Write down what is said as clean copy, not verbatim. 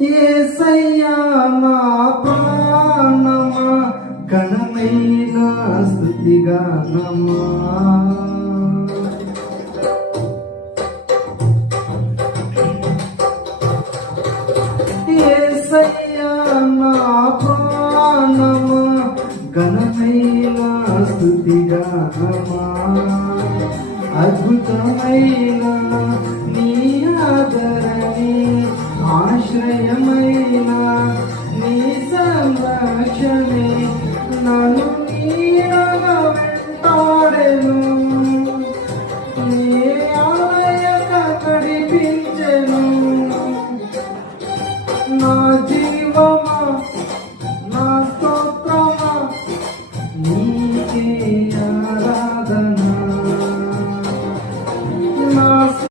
యేసయ్యా నా ప్రాణమా ఘనమైన స్తుతిగానమా. యేసయ్యా నా ప్రాణమా ఘనమైన స్తుతిగానమా. అద్భుతమైన నీ ఆదరణి ఆశ్రయం